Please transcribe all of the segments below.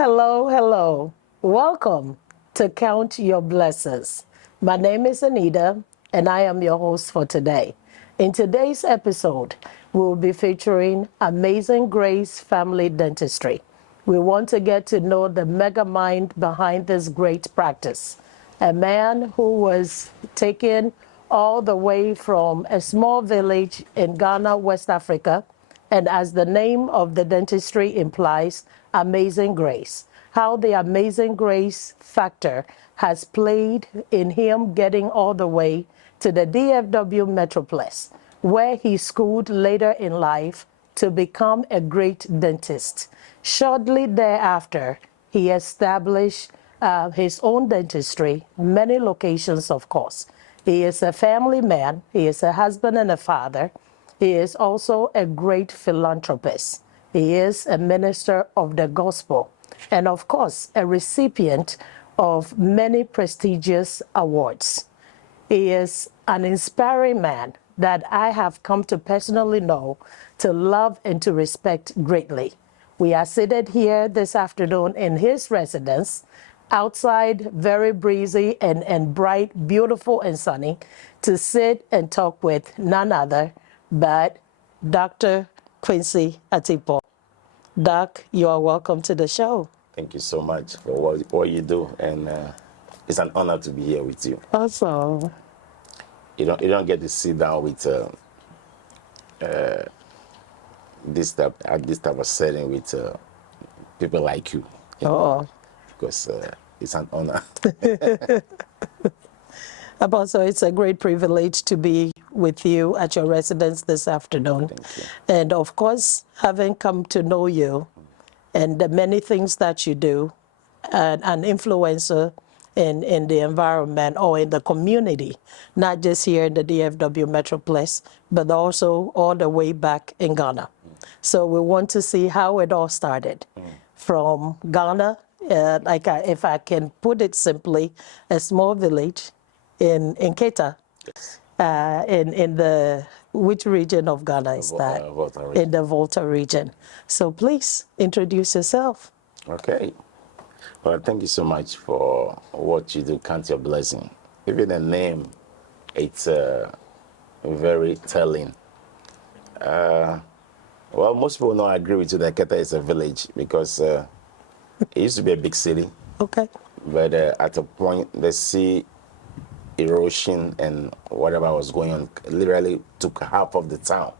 Hello. Welcome to Count Your Blessings. My name is Anita, and I am your host for today. In today's episode, we'll be featuring Amazing Grace Family Dentistry. We want to get to know the mega mind behind this great practice. A man who was taken all the way from a small village in Ghana, West Africa, and as the name of the dentistry implies, Amazing Grace. How the Amazing Grace factor has played in him getting all the way to the DFW Metroplex, where he schooled later in life to become a great dentist. Shortly thereafter, he established his own dentistry, many locations, of course. He is a family man, he is a husband and a father. He is also a great philanthropist. He is a minister of the gospel, and of course, a recipient of many prestigious awards. He is an inspiring man that I have come to personally know, to love, and to respect greatly. We are seated here this afternoon in his residence, outside, very breezy and bright, beautiful and sunny, to sit and talk with none other but Dr. Quincy Attipoe. Doc, you are welcome to the show. Thank you so much for what you do, and it's an honor to be here with you. Awesome. You don't get to sit down with this type of setting with people like you. Because it's an honor. Also, it's a great privilege to be with you at your residence this afternoon. Thank you. And of course, having come to know you and the many things that you do, an influencer in the environment or in the community, not just here in the DFW Metroplex, but also all the way back in Ghana. So we want to see how it all started. From Ghana, if I can put it simply, a small village in Keta. Yes. In the, which region of Ghana is that? Volta region. In the Volta region. So please introduce yourself. Okay. Well, thank you so much for what you do. Count your blessing. Even the name, it's very telling. Well, most people don't agree with you that Keta is a village because it used to be a big city. Okay. But at a point, the sea erosion and whatever was going on literally took half of the town.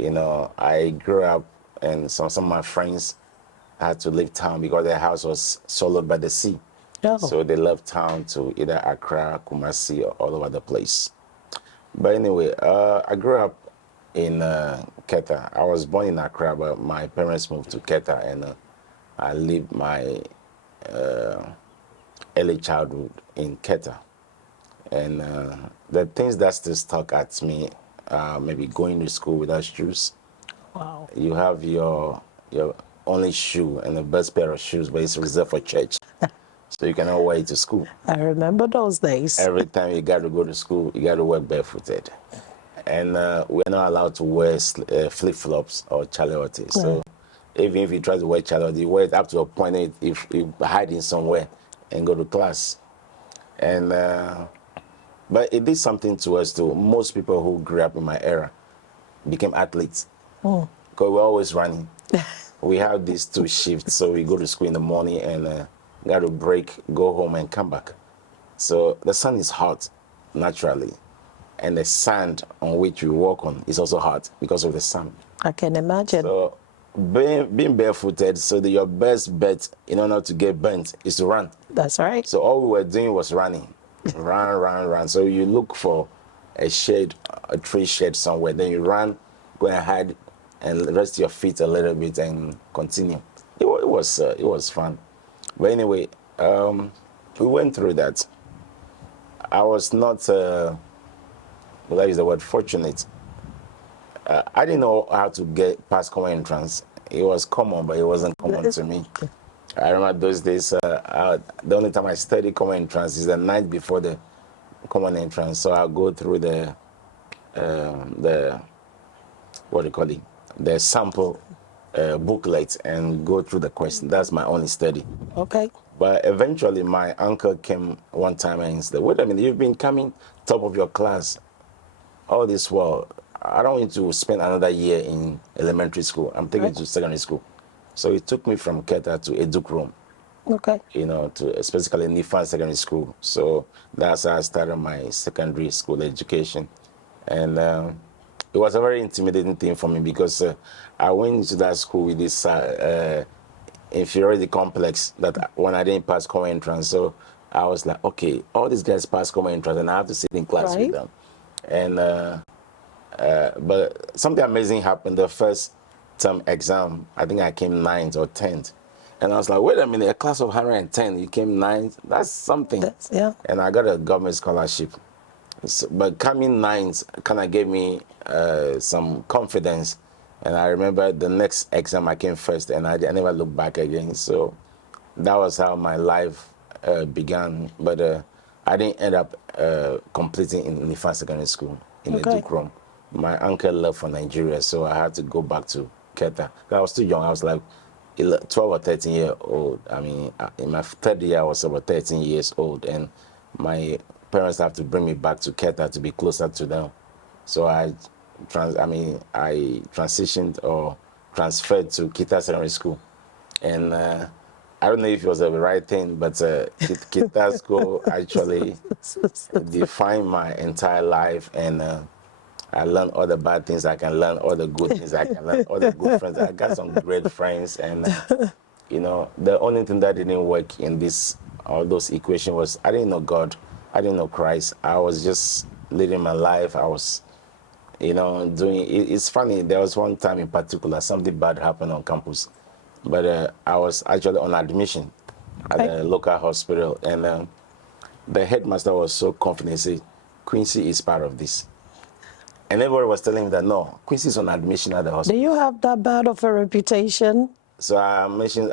You know, I grew up and some of my friends had to leave town because their house was swallowed by the sea. Oh. So they left town to either Accra, Kumasi, or all over the place. But anyway, I grew up in Keta. I was born in Accra, but my parents moved to Keta, and I lived my early childhood in Keta. And the things that still stuck at me, maybe going to school without shoes. Wow. You have your only shoe and the best pair of shoes, but it's reserved for church. So you cannot wear it to school. I remember those days. Every time you got to go to school, you got to wear barefooted. And we're not allowed to wear flip-flops or chalote. So even if you try to wear chalote, you wear it up to a point if you hide in somewhere and go to class. And but it did something to us too. Most people who grew up in my era became athletes because we're always running. We have these two shifts, so we go to school in the morning and got to break, go home and come back. So the sun is hot naturally, and the sand on which we walk on is also hot because of the sun. I can imagine. So being barefooted, so that your best bet in order to get burnt is to run. That's right. So all we were doing was running. Run. So you look for a shade, a tree shade somewhere. Then you run, go and hide, and rest your feet a little bit and continue. It was fun. But anyway, we went through that. I was not, well, that is the word, fortunate. I didn't know how to get past common entrance. It was common, but it wasn't common to me. I remember those days, the only time I studied common entrance is the night before the common entrance. So I'll go through the what do you call it? The sample booklet and go through the question. That's my only study. Okay. But eventually, my uncle came one time and said, "Wait a minute, you've been coming top of your class all this while. I don't want you to spend another year in elementary school. I'm taking you to secondary school." So he took me from Keta to Edukrom, Okay. to specifically Nifan Secondary School. So that's how I started my secondary school education. And it was a very intimidating thing for me because I went into that school with this inferiority complex that when I didn't pass common entrance. So I was like, okay, all these guys pass common entrance and I have to sit in class with them. And but something amazing happened. The first term exam, I think I came 9th or 10th. And I was like, wait a minute, a class of 110, you came 9th? That's something. And I got a government scholarship. So, but coming 9th kind of gave me some confidence. And I remember the next exam I came first, and I never looked back again. So that was how my life began. But I didn't end up completing in Nifan Secondary School in Edukrom. My uncle left for Nigeria, so I had to go back to Keta. I was too young. I was like 12 or 13 years old. I mean, in my third year, I was about 13 years old, and my parents have to bring me back to Keta to be closer to them. So I transitioned or transferred to Kita Secondary School, and I don't know if it was the right thing, but Kita School actually defined my entire life, and I learned all the bad things I can learn, all the good things I can learn, all the good friends. I got some great friends, and the only thing that didn't work in all those equations was I didn't know God, I didn't know Christ. I was just living my life. I was, doing. It's funny. There was one time in particular, something bad happened on campus, but I was actually on admission at a local hospital, and the headmaster was so confident. He said, "Quincy is part of this." And everybody was telling me that, no, Quincy's on admission at the hospital. Do you have that bad of a reputation? So I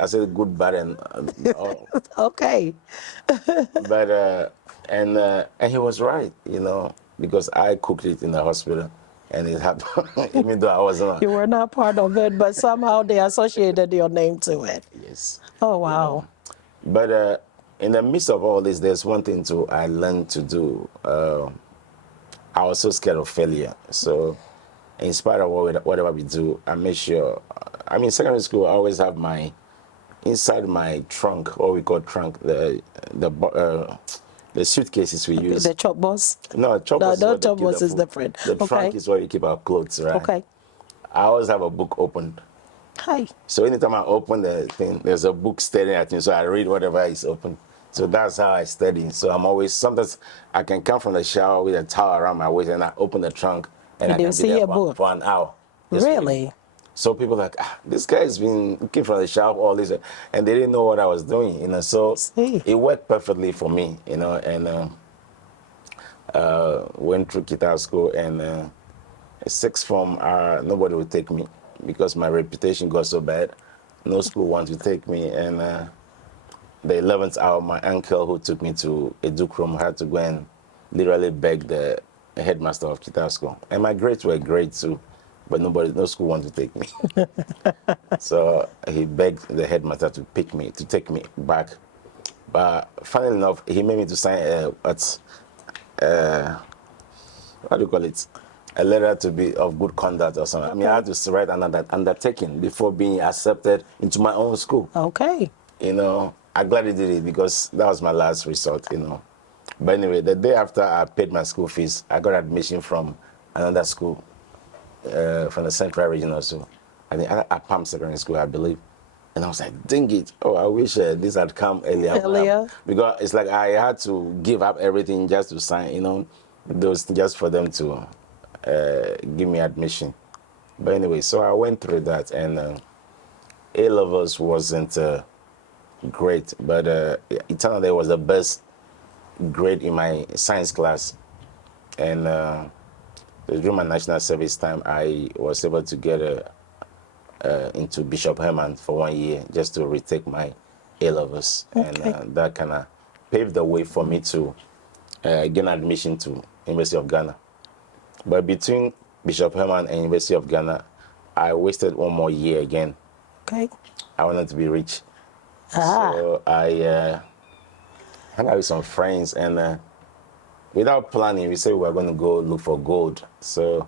said good, bad, and Okay. But and he was right, because I cooked it in the hospital, and it happened. Even though I wasn't. You were not part of it, but somehow they associated your name to it. Yes. Oh wow. But in the midst of all this, there's one thing I learned to do. I was so scared of failure. So, in spite of whatever we do, I make sure. I mean, secondary school, I always have inside my trunk, what we call trunk, the suitcases we use. The chop box? No, chop box is different. The trunk is where you keep our clothes, right? Okay. I always have a book opened. Hi. So anytime I open the thing, there's a book staring at me, so I read whatever is open. So that's how I study. So I'm always, sometimes I can come from the shower with a towel around my waist and I open the trunk and I can be there for an hour. Really? So people are like, this guy has been looking from the shower all this, and they didn't know what I was doing, So it worked perfectly for me, and went through Kita school, and sixth form, nobody would take me because my reputation got so bad. No school wanted to take me, and the 11th hour, my uncle who took me to Edukrom had to go and literally beg the headmaster of Kita school. And my grades were great too, but no school wanted to take me. So he begged the headmaster to take me back. But funnily enough, he made me to sign what do you call it? A letter to be of good conduct or something. Okay. I mean, I had to write another undertaking before being accepted into my own school. Okay. I'm glad he did it because that was my last resort, But anyway, the day after I paid my school fees, I got admission from another school, from the Central Region also. I think at Palm Secondary School, I believe. And I was like, dang it. Oh, I wish this had come earlier. Because it's like I had to give up everything just to sign, those just for them to give me admission. But anyway, so I went through that, and A-levels wasn't great, but it turned out it was the best grade in my science class. And during my national service time, I was able to get into Bishop Herman for 1 year just to retake my A-levels. Okay. And that kind of paved the way for me to gain admission to University of Ghana. But between Bishop Herman and University of Ghana, I wasted 1 more year again Okay. I wanted to be rich. Ah. So I hung out with some friends, and without planning, we said we were going to go look for gold. So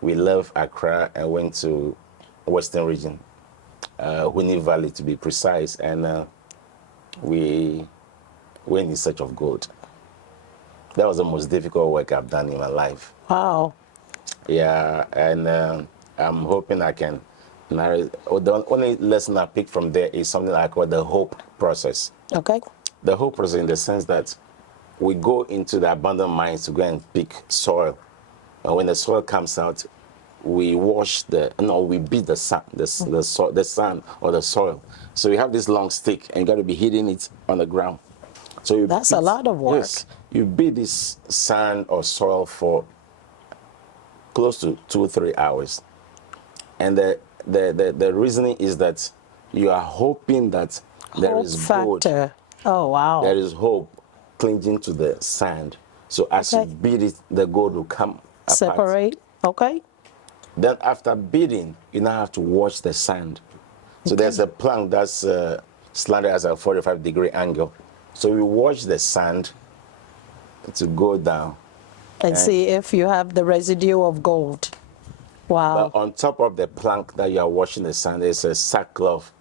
we left Accra and went to Western region, Huni Valley to be precise, and we went in search of gold. That was the most difficult work I've done in my life. Wow. Yeah, and I'm hoping I can narrate. The only lesson I picked from there is something I call the hope process. Okay. The hope process in the sense that we go into the abandoned mines to go and pick soil. And when the soil comes out, we we beat the sand, the sand or the soil. So you have this long stick and you got to be hitting it on the ground. So That's a lot of work. Yes, you beat this sand or soil for close to 2 or 3 hours. And the reasoning is that you are hoping that there Hope is factor. gold. Oh, wow. There is hope clinging to the sand. So as you beat it, the gold will come apart. Separate. Okay. Then after beating, you now have to wash the sand. So there's a plank that's slanted as a 45-degree angle. So we wash the sand to go down. And see if you have the residue of gold. Wow. But on top of the plank that you are washing the sand, there's a sackcloth.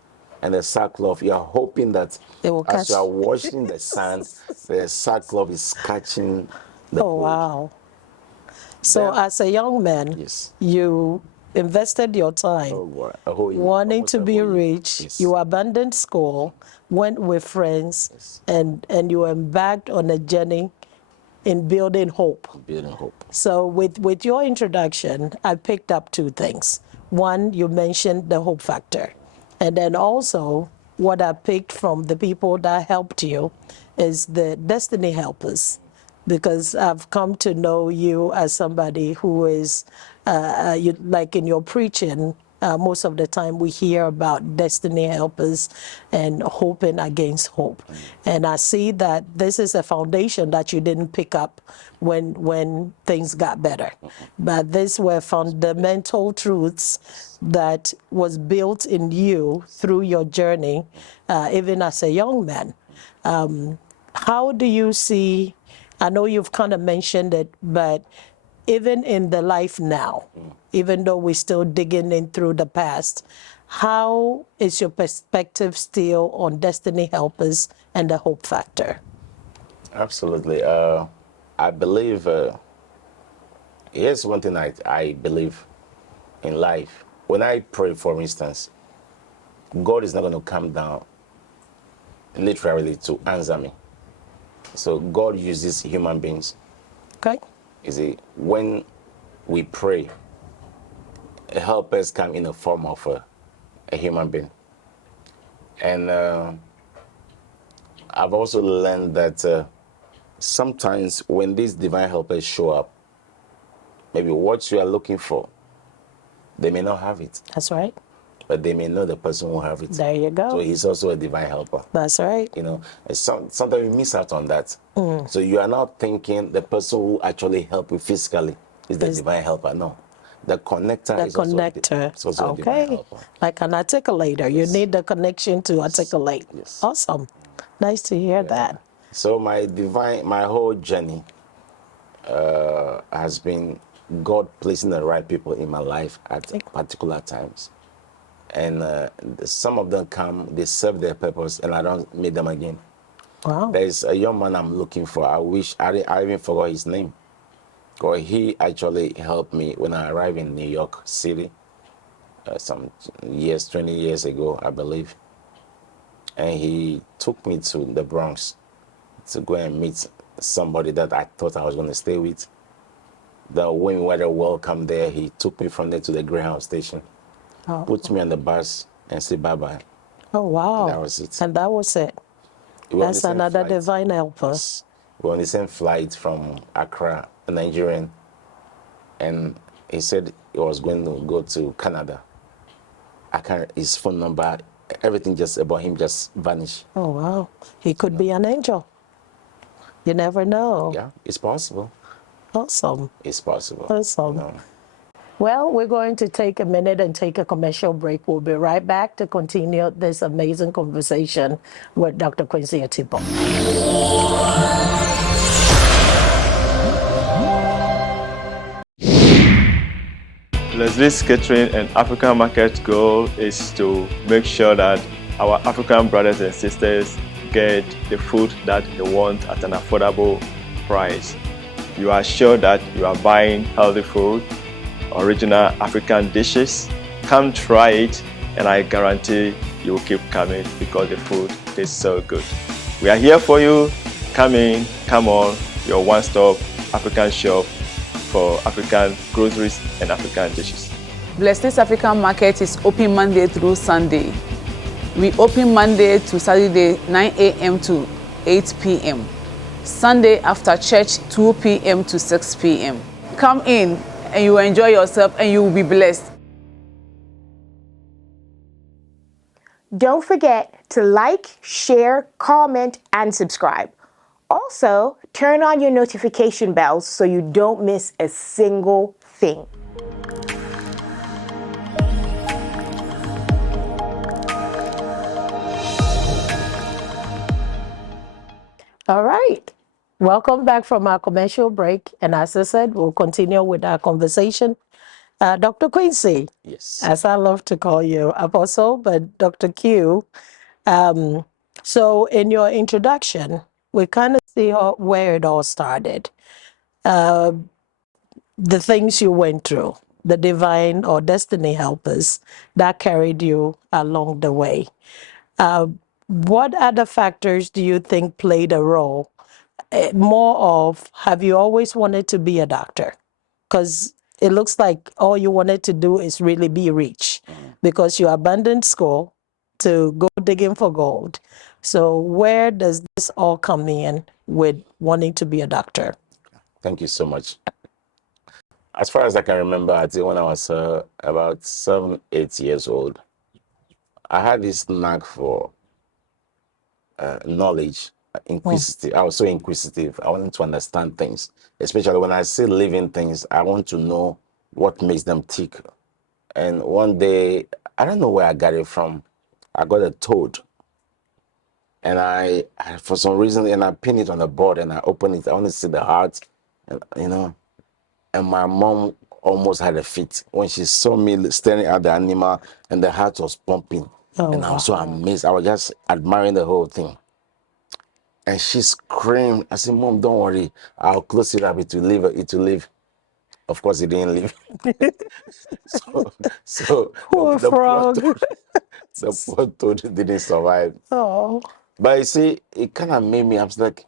And the sackcloth, you are hoping that It will as catch. you are washing the sand, the sackcloth is catching the Oh, gold. wow. So Then- as a young man, Yes. you invested your time Oh, boy. A whole year, wanting almost to a be whole year. rich. Yes. You abandoned school, went with friends, Yes. and you embarked on a journey in building hope. Building hope. So with your introduction, I picked up two things. One, you mentioned the hope factor. And then also what I picked from the people that helped you is the destiny helpers. Because I've come to know you as somebody who is, like in your preaching, most of the time we hear about destiny helpers and hoping against hope. And I see that this is a foundation that you didn't pick up when things got better. But these were fundamental truths that was built in you through your journey, even as a young man. How do you see, I know you've kind of mentioned it, but even in the life now, even though we're still digging in through the past, how is your perspective still on destiny helpers and the hope factor? Absolutely. I believe, here's one thing I believe in life. When I pray, for instance, God is not going to come down literally to answer me. So God uses human beings. Okay? You see, when we pray, helpers come in the form of a human being. And I've also learned that sometimes when these divine helpers show up, maybe what you are looking for, they may not have it, That's right. but they may know the person who have it. There you go. So he's also a divine helper. That's right. You know, and sometimes we miss out on that. So you are not thinking the person who actually help you physically is the divine helper. No, the connector The is connector. also a divine Okay. helper. Like an articulator. You need the connection to articulate. Yes. Awesome. Nice to hear that. So my whole journey has been God placing the right people in my life at particular times. And some of them come, they serve their purpose, and I don't meet them again. Wow. There's a young man I'm looking for. I even forgot his name. Because he actually helped me when I arrived in New York City some 20 years ago, I believe. And he took me to the Bronx to go and meet somebody that I thought I was going to stay with. When we were welcome there, he took me from there to the Greyhound station, put me on the bus, and said bye-bye. Oh, wow. That was it. And that was it. We were on the That's same another flight. divine helper. Yes. We were on the same flight from Accra, a Nigerian, and he said he was going to go to Canada. His phone number, everything just about him just vanished. Oh, wow. He could be an angel. You never know. Yeah, it's possible. Awesome. It's possible. Awesome. You know. Well, we're going to take a minute and take a commercial break. We'll be right back to continue this amazing conversation with Dr. Quincy Attipoe. Leslie's Catering and African Market goal is to make sure that our African brothers and sisters get the food that they want at an affordable price. You are sure that you are buying healthy food, original African dishes. Come try it, and I guarantee you will keep coming because the food is so good. We are here for you. Come in, come on, your one-stop African shop for African groceries and African dishes. Leslie's African Market is open Monday through Sunday. We open Monday to Saturday 9 a.m. to 8 p.m. Sunday after church 2 p.m. to 6 p.m. Come in and you will enjoy yourself and you will be blessed. Don't forget to like, share, comment, and subscribe. Also, turn on your notification bells so you don't miss a single thing. All right. Welcome back from our commercial break. And as I said, we'll continue with our conversation. Dr. Quincy, Yes. as I love to call you, Apostle, but Dr. Q. So in your introduction, we kind of see where it all started, the things you went through, the divine or destiny helpers that carried you along the way. What other factors do you think played a role? More of, have you always wanted to be a doctor? Because it looks like all you wanted to do is really be rich because you abandoned school to go digging for gold. So where does this all come in with wanting to be a doctor? Thank you so much. As far as I can remember, I think when I was about 7, 8 years old, I had this knack for knowledge, inquisitive. I was so inquisitive. I wanted to understand things, especially when I see living things. I want to know what makes them tick. And one day, I don't know where I got it from. I got a toad, and for some reason, and I pin it on the board, and I open it. I want to see the heart, and And my mom almost had a fit when she saw me staring at the animal, and the heart was pumping. Oh, And I was so amazed. I was just admiring the whole thing. And she screamed. I said, "Mom, don't worry. I'll close it up. It will live. It will live." Of course, it didn't live. so Poor the poor frog. toad, the poor toad didn't survive. Oh, But you see, it kind of made me. I was like,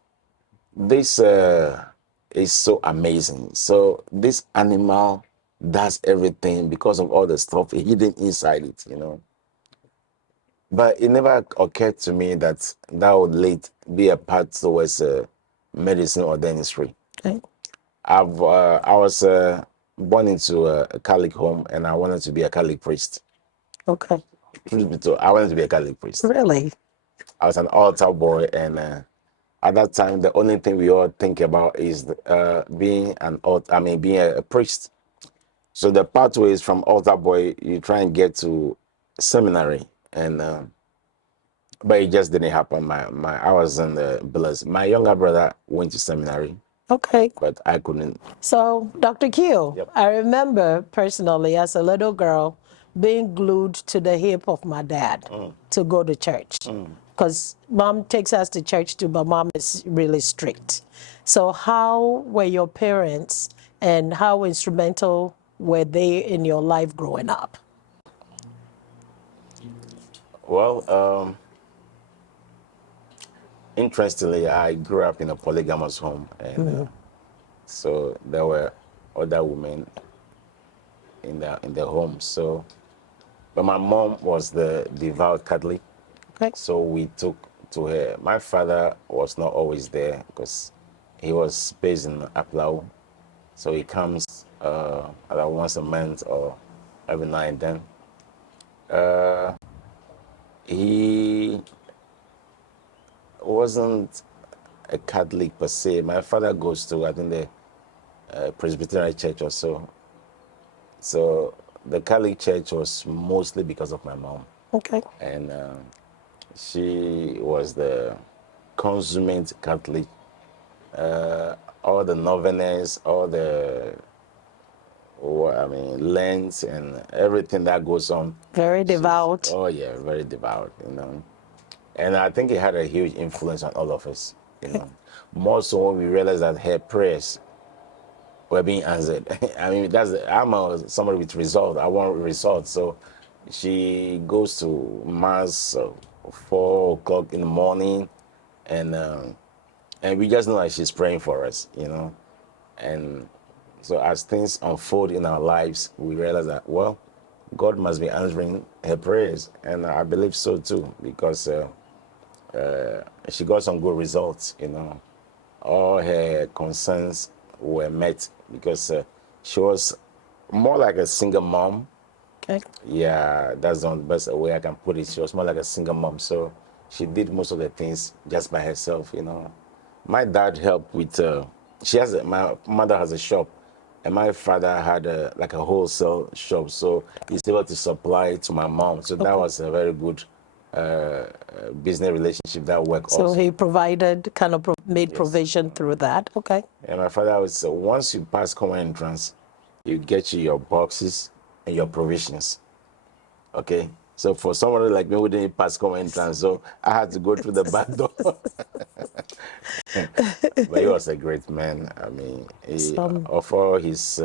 this is so amazing. So this animal does everything because of all the stuff hidden inside it. But it never occurred to me that that would be a path towards medicine or dentistry. okay. I was born into a Catholic home, and I wanted to be a Catholic priest. Okay. Truth be told, I wanted to be a Catholic priest. Really? I was an altar boy, and at that time, the only thing we all think about is being being a priest. So the pathways from altar boy, you try and get to seminary, and but it just didn't happen. I was in the blessed. My younger brother went to seminary, Okay. but I couldn't. So, Dr. Q, Yep. I remember personally as a little girl being glued to the hip of my dad to go to church. Because mom takes us to church too, but mom is really strict. So, how were your parents and how instrumental were they in your life growing up? Well, interestingly, I grew up in a polygamous home, and so there were other women in the home. So, but my mom was the devout Catholic, Okay. so we took to her. My father was not always there because he was based in Aplau, so he comes either once a month or every now and then. He wasn't a Catholic per se. My father goes to, I think, the Presbyterian church or so. So the Catholic Church was mostly because of my mom. Okay. And she was the consummate Catholic. All the novenas, all the, Lent and everything that goes on. Very devout. Oh yeah, very devout, And I think it had a huge influence on all of us, More so when we realized that her prayers were being answered. I mean, somebody with results. I want results. So she goes to mass 4 o'clock in the morning, and we just know that she's praying for us, And so as things unfold in our lives, we realize that, well, God must be answering her prayers, and I believe so too, because she got some good results, All her concerns were met because she was more like a single mom. Okay. Yeah, that's the best way I can put it. She was more like a single mom, so she did most of the things just by herself, My dad helped with. My mother has a shop, and my father had a wholesale shop, so he's able to supply to my mom. So that was a very good business relationship that worked. So also. he provided, made Yes. provision through that. Okay. And my father would say, once you pass common entrance, you get your boxes and your provisions. Okay? So for somebody like me who didn't pass common entrance, so I had to go through the back door. But he was a great man. I mean, of all his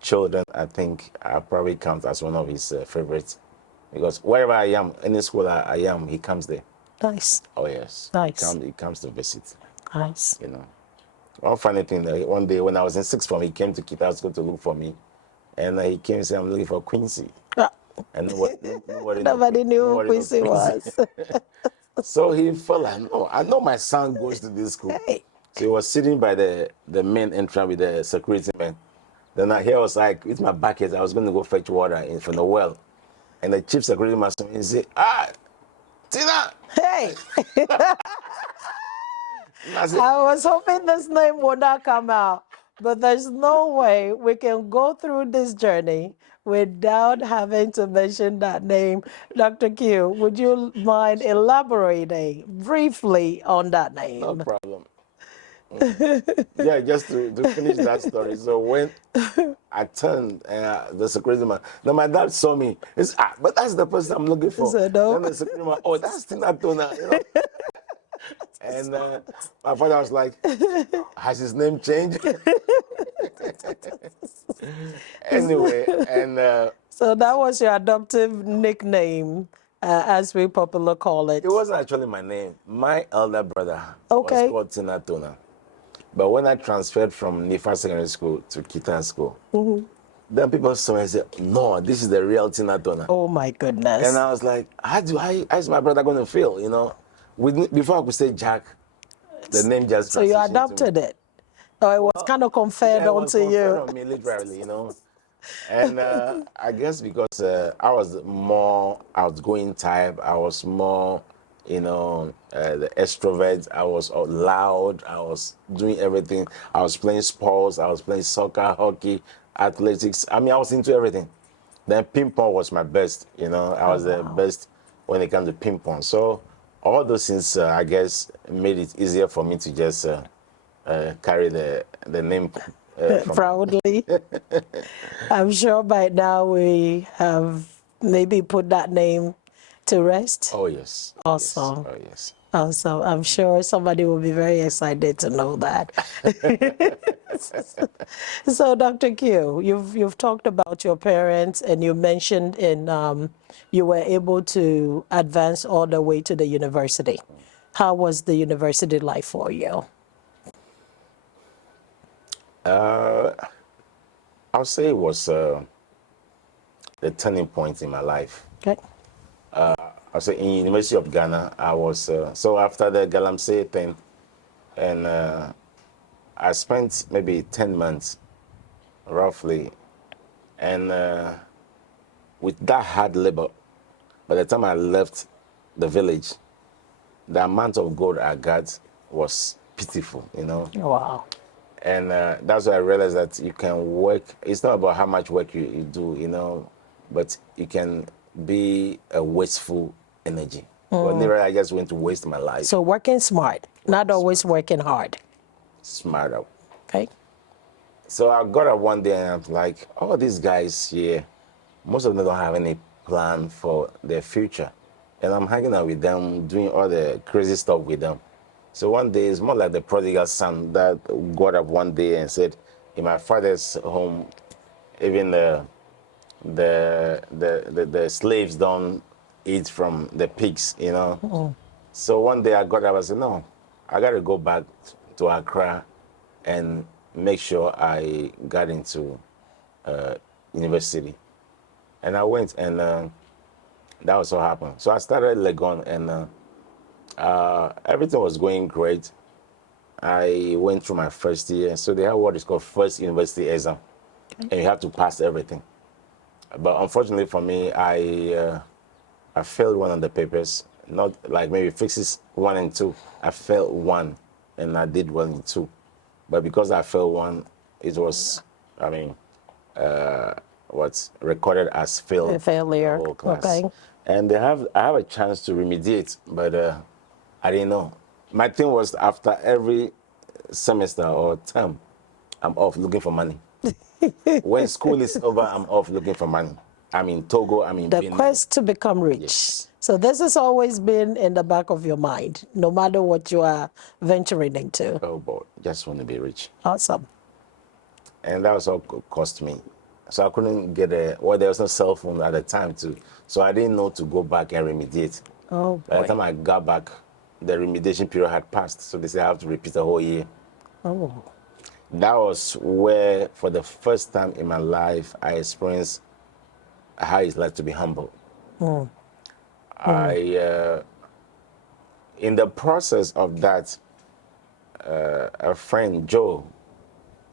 children, I think I probably count as one of his favorites. Because wherever I am, any school I am, he comes there. Nice. Oh, yes. Nice. He comes to visit. Nice. One funny thing, one day when I was in sixth form, he came to Kita School to look for me. And he came and said, I'm looking for Quincy. Ah. And Nobody knew who Quincy was. So he felt like, no, I know my son goes to this school. Hey. So he was sitting by the main entrance with the security man. Then I was like, with my bucket, I was going to go fetch water from the well. And the chief security man said, Tina! Hey. I said, I was hoping this name would not come out, but there's no way we can go through this journey without having to mention that name. Dr. Q, would you mind elaborating briefly on that name? no problem. Yeah, just to finish that story. So when I turned, the security man, then my dad saw me. He said, but that's the person I'm looking for. said, no. Then the security man, oh, that's Tina Tona, And my father was like, has his name changed? Anyway, and So that was your adoptive nickname, as we popularly call it. it wasn't actually my name. My elder brother Okay. was called Tina Tona. But when I transferred from Nifa Secondary School to Kita School, then people saw me and said, no, this is the real Tina Tona. Oh my goodness. And I was like, how is my brother going to feel, Before I could say Jack, the name just So you transitioned to me. adopted it? Or it was kind of conferred Yeah, it was onto conferred you? on me literally, And I guess because I was more outgoing type, I was more, the extrovert. I was loud. I was doing everything. I was playing sports. I was playing soccer, hockey, athletics. I mean, I was into everything. Then ping pong was my best. I was the best when it came to ping pong. So all those things, I guess, made it easier for me to just carry the name Proudly. I'm sure by now we have maybe put that name to rest. Oh, yes. Awesome. Oh, yes. Awesome. I'm sure somebody will be very excited to know that. So, Dr. Q, you've talked about your parents, and you mentioned you were able to advance all the way to the university. How was the university life for you? I'll say it was the turning point in my life. Okay. I say in University of Ghana, I was so after the Galamsey thing, and I spent maybe 10 months, roughly, and with that hard labor, by the time I left the village, the amount of gold I got was pitiful, Wow. And that's why I realized that you can work. It's not about how much work you do, but you can be a wasteful energy. Well, never I just went to waste my life. So working smart, not always working hard. Smarter. Okay. So I got up one day and I'm like, all these guys here, most of them don't have any plan for their future. And I'm hanging out with them, doing all the crazy stuff with them. So one day, it's more like the prodigal son that got up one day and said, in my father's home, even the slaves don't eat from the pigs, So one day I got up and said, no, I got to go back to Accra and make sure I got into university. And I went, and that was what happened. So I started Legon, and everything was going great. I went through my first year. So they have what is called first university exam, and you have to pass everything. But unfortunately for me, I failed one of the papers. Not like maybe physics 1 and 2. I failed 1, and I did well in 2. But because I failed 1, it was, what's recorded as failed. A failure. The whole class. Okay. And I have a chance to remediate, but I didn't know. My thing was after every semester or term, I'm off looking for money. When school is over, I'm off looking for money. I'm in Togo, I'm in The Benin. quest to become rich. Yes. So this has always been in the back of your mind, no matter what you are venturing into. Oh boy, just want to be rich. Awesome. And that was all cost me. So I couldn't get there was no cell phone at the time too. So I didn't know to go back and remediate. Oh By the boy. time I got back, the remediation period had passed. So they said I have to repeat the whole year. Oh. That was where, for the first time in my life, I experienced how it's like to be humble. In the process of that, a friend, Joe,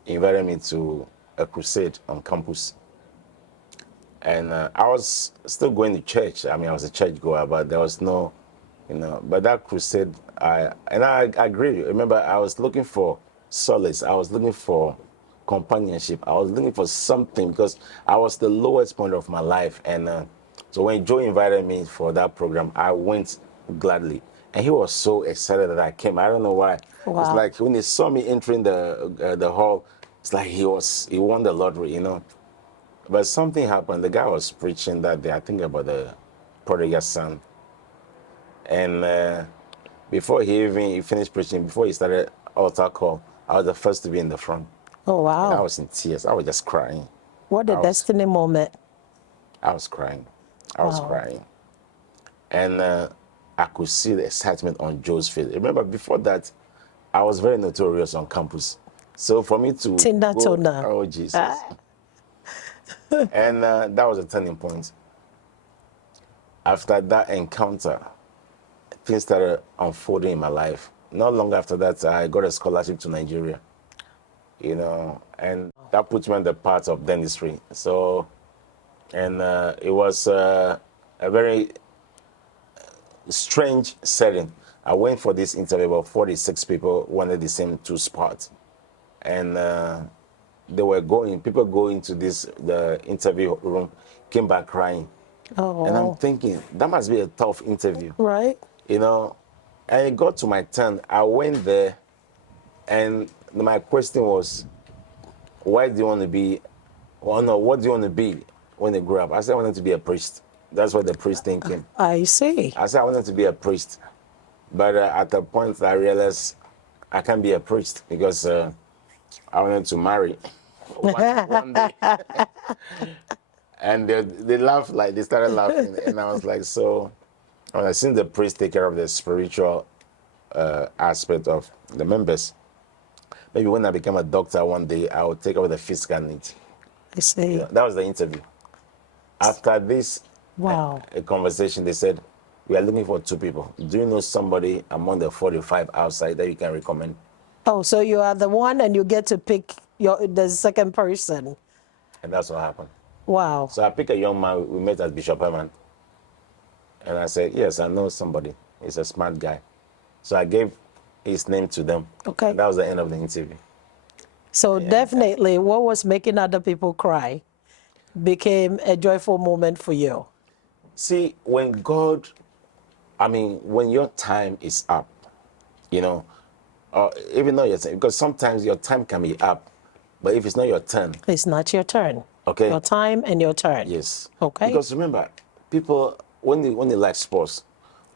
invited me to a crusade on campus. And I was still going to church. I was a church goer, but there was no, but that crusade, I agree. Remember, I was looking for solace. I was looking for companionship. I was looking for something because I was the lowest point of my life. And so when Joe invited me for that program, I went gladly. And he was so excited that I came. I don't know why. Wow. It's like when he saw me entering the hall, it's like he won the lottery, But something happened. The guy was preaching that day, I think about the prodigal son. And before he finished preaching, before he started altar call, I was the first to be in the front. Oh, wow. And I was in tears. I was just crying. What a destiny moment. I was crying. I was Wow. crying. And I could see the excitement on Joe's face. Remember, before that, I was very notorious on campus. So for me to Tina go, Tona. oh Jesus. And that was a turning point. After that encounter, things started unfolding in my life. Not long after that, I got a scholarship to Nigeria, and that put me on the path of dentistry. So, and it was a very strange setting. I went for this interview, about 46 people wanted the same 2 spots. And people going to the interview room, came back crying. Oh. And I'm thinking, that must be a tough interview. Right. And it got to my turn. I went there, and my question was, why do you want to be, what do you want to be when you grow up? I said I wanted to be a priest. That's what the priest thing came. I see. I said I wanted to be a priest. But at the point I realized I can't be a priest because I wanted to marry one day. And they laughed, they started laughing. And I was like, so when I seen the priest take care of the spiritual aspect of the members, maybe when I become a doctor one day, I will take over the physical needs. I see. That was the interview. After this Wow. a conversation, they said, we are looking for 2 people. Do you know somebody among the 45 outside that you can recommend? Oh, so you are the one and you get to pick the second person. And that's what happened. Wow. So I picked a young man. We met at Bishop Herman. And I said, yes, I know somebody. He's a smart guy. So I gave his name to them. Okay. And that was the end of the interview. So definitely what was making other people cry became a joyful moment for you. See, when when your time is up, you know, even though your time, because sometimes your time can be up, but if it's not your turn, It's not your turn. okay, Your time and your turn. yes, Okay. because remember, people when they like sports,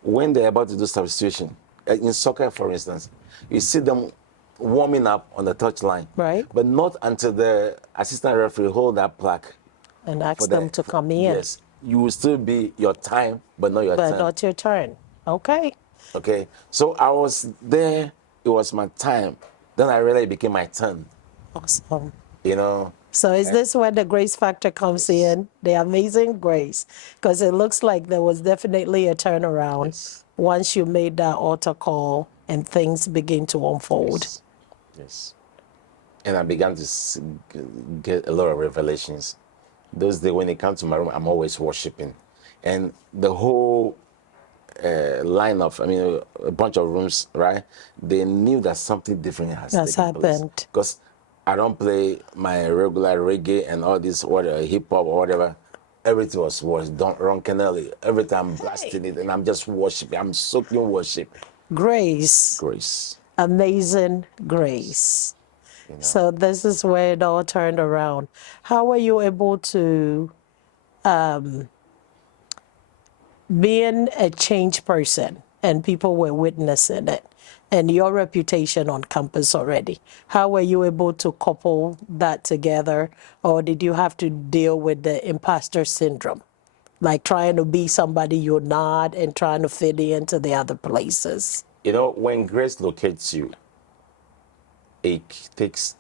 when they're about to do substitution, in soccer, for instance, you see them warming up on the touchline, Right. but not until the assistant referee hold that plaque And for ask them to come in. Yes, you will still be your time, but not your But turn. not your turn. Okay. Okay, so I was there. It was my time. Then I realized it became my turn. Awesome. You know. So is this where the grace factor comes in? The amazing grace. Because it looks like there was definitely a turnaround Yes. once you made that altar call and things begin to unfold. Yes. Yes. And I began to get a lot of revelations. Those days when they come to my room, I'm always worshiping, and the whole line of, a bunch of rooms, right? They knew that something different has That's taken place. happened. Because I don't play my regular reggae and all this hip hop or whatever. Everything was done wrong canally. Every time I'm blasting it and I'm just worshiping. I'm soaking worship. Grace. Grace. Amazing grace. You know. So this is where it all turned around. How were you able to, being a changed person and people were witnessing it and your reputation on campus already, how were you able to couple that together, or did you have to deal with the imposter syndrome? Like trying to be somebody you're not and trying to fit into the other places? You know, when grace locates you, it takes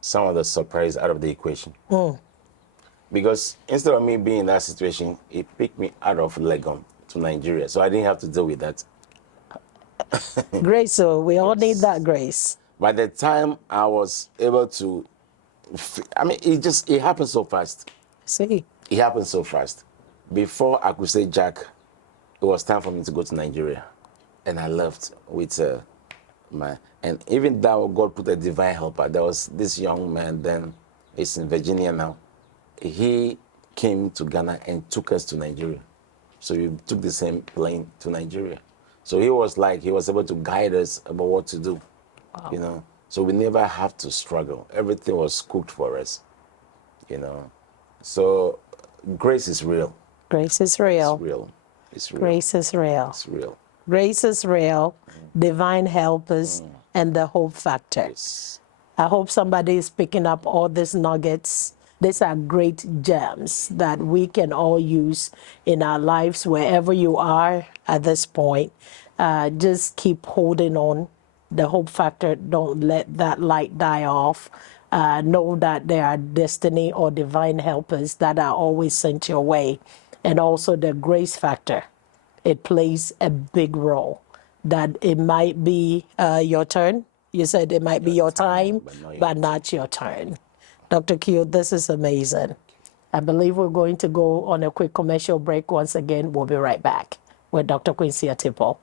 some of the surprise out of the equation. Because instead of me being in that situation, it picked me out of Legon to Nigeria. So I didn't have to deal with that. Grace, so we all need that grace. By the time I was able to, it happened so fast. See, It happened so fast. Before I could say Jack, it was time for me to go to Nigeria. And I left with and even though God put a divine helper, there was this young man then, he's in Virginia now. He came to Ghana and took us to Nigeria. So we took the same plane to Nigeria. So he was able to guide us about what to do, you know. So we never have to struggle. Everything was cooked for us, you know. So grace is real. grace is real. It's real. It's real. Grace is real. It's real. Grace is real, divine helpers, and the hope factor. Yes. I hope somebody is picking up all these nuggets. These are great gems that we can all use in our lives wherever you are at this point. Just keep holding on. The hope factor, don't let that light die off. Know that there are destiny or divine helpers that are always sent your way. And also the grace factor. It plays a big role. That it might be your turn. You said it might be your time, but not your turn. Dr. Q, this is amazing. I believe we're going to go on a quick commercial break once again. We'll be right back with Dr. Quincy Attipoe.